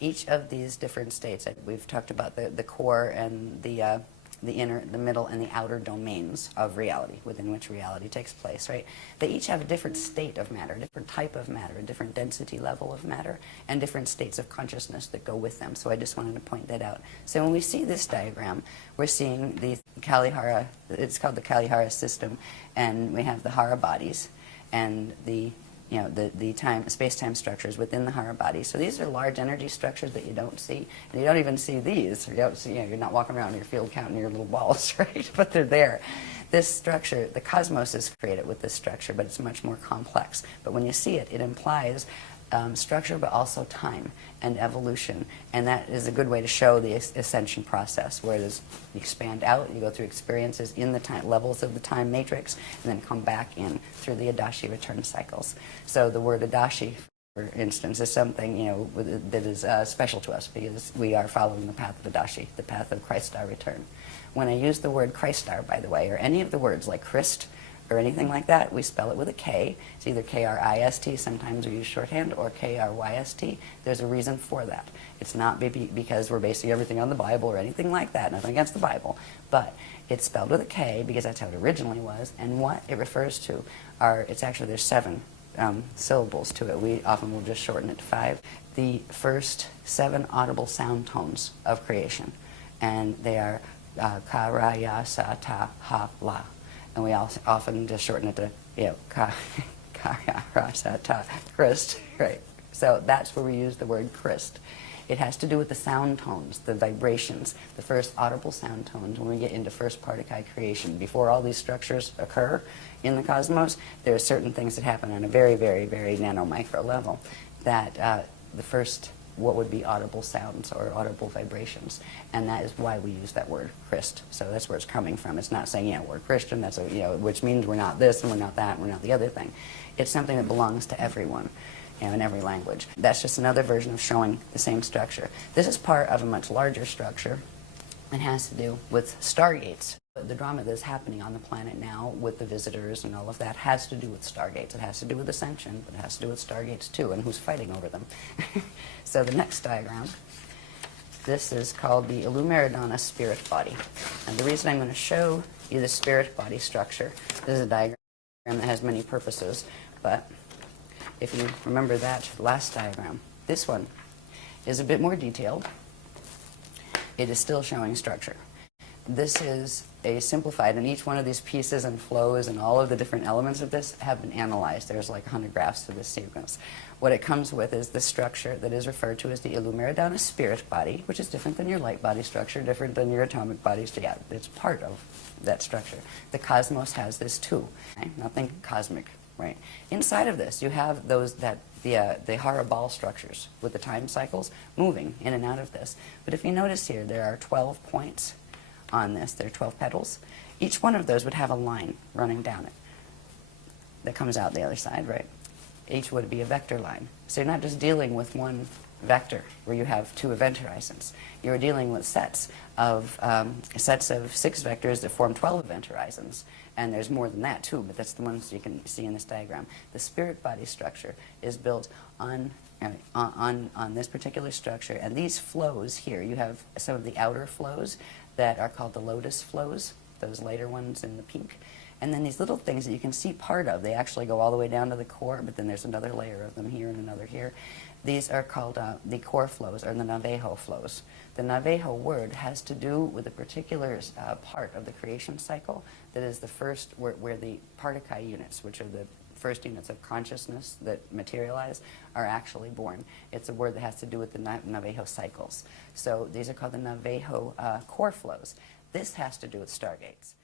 Each of these different states, we've talked about the core and the inner, the middle, and the outer domains of reality, within which reality takes place, right? They each have a different state of matter, a different type of matter, a different density level of matter, and different states of consciousness that go with them. So I just wanted to point that out. So when we see this diagram, we're seeing the Kalihara, it's called the Kalihara system, and we have the Hara bodies, and the space-time structures within the Hara body. So these are large energy structures that you don't see. And you don't even see these. You don't see, you're not walking around in your field counting your little balls, right? But they're there. This structure, the cosmos is created with this structure, but it's much more complex. But when you see it, it implies structure, but also time and evolution. And that is a good way to show the ascension process, where it is, you expand out, you go through experiences in the time levels of the time matrix, and then come back in through the Adashi return cycles. So the word Adashi, for instance, is something that is special to us, because we are following the path of Adashi, the path of Christ-star return. When I use the word Christ-star, by the way, or any of the words like Christ, or anything like that, we spell it with a K. It's either K-R-I-S-T, sometimes we use shorthand, or K-R-Y-S-T. There's a reason for that. It's not because we're basing everything on the Bible or anything like that, nothing against the Bible, but it's spelled with a K because that's how it originally was, and what it refers to there's 7 syllables to it. We often will just shorten it to 5. The first 7 audible sound tones of creation, and they are ka, ra, ya, sa, ta, ha, la. And we also often just shorten it to, ka, ya, ra, sa, ta, Christ, right? So that's where we use the word Christ. It has to do with the sound tones, the vibrations, the first audible sound tones when we get into first particle creation. Before all these structures occur in the cosmos, there are certain things that happen on a very, very, very nano-micro level that the first what would be audible sounds or audible vibrations, and that is why we use that word Christ. So that's where it's coming from. It's not saying, we're Christian, that's which means we're not this and we're not that and we're not the other thing. It's something that belongs to everyone, in every language. That's just another version of showing the same structure. This is part of a much larger structure and has to do with stargates. The drama that is happening on the planet now with the visitors and all of that has to do with stargates. It has to do with ascension, but it has to do with stargates too, and who's fighting over them. So the next diagram, this is called the Illumeridana spirit body. And the reason I'm going to show you the spirit body structure, this is a diagram that has many purposes, but if you remember that last diagram, this one is a bit more detailed. It is still showing structure. This is a simplified, and each one of these pieces and flows and all of the different elements of this have been analyzed. There's like 100 graphs to this sequence. What it comes with is the structure that is referred to as the Illumeridana spirit body, which is different than your light body structure, different than your atomic body structure. Yeah, it's part of that structure. The cosmos has this too. Okay? Nothing cosmic, right? Inside of this, you have the Hara ball structures with the time cycles moving in and out of this. But if you notice here, there are 12 points on this. There are 12 petals. Each one of those would have a line running down it that comes out the other side, right? Each would be a vector line. So you're not just dealing with one vector where you have 2 event horizons. You're dealing with sets of 6 vectors that form 12 event horizons. And there's more than that too, but that's the ones you can see in this diagram. The spirit body structure is built on this particular structure, and these flows here, you have some of the outer flows that are called the lotus flows, those later ones in the pink. And then these little things that you can see part of, they actually go all the way down to the core, but then there's another layer of them here and another here. These are called the core flows, or the Navajo flows. The Navajo word has to do with a particular part of the creation cycle that is the first, where the particle units, which are the first units of consciousness that materialize, are actually born. It's a word that has to do with the Navajo cycles. So these are called the Navajo core flows. This has to do with stargates.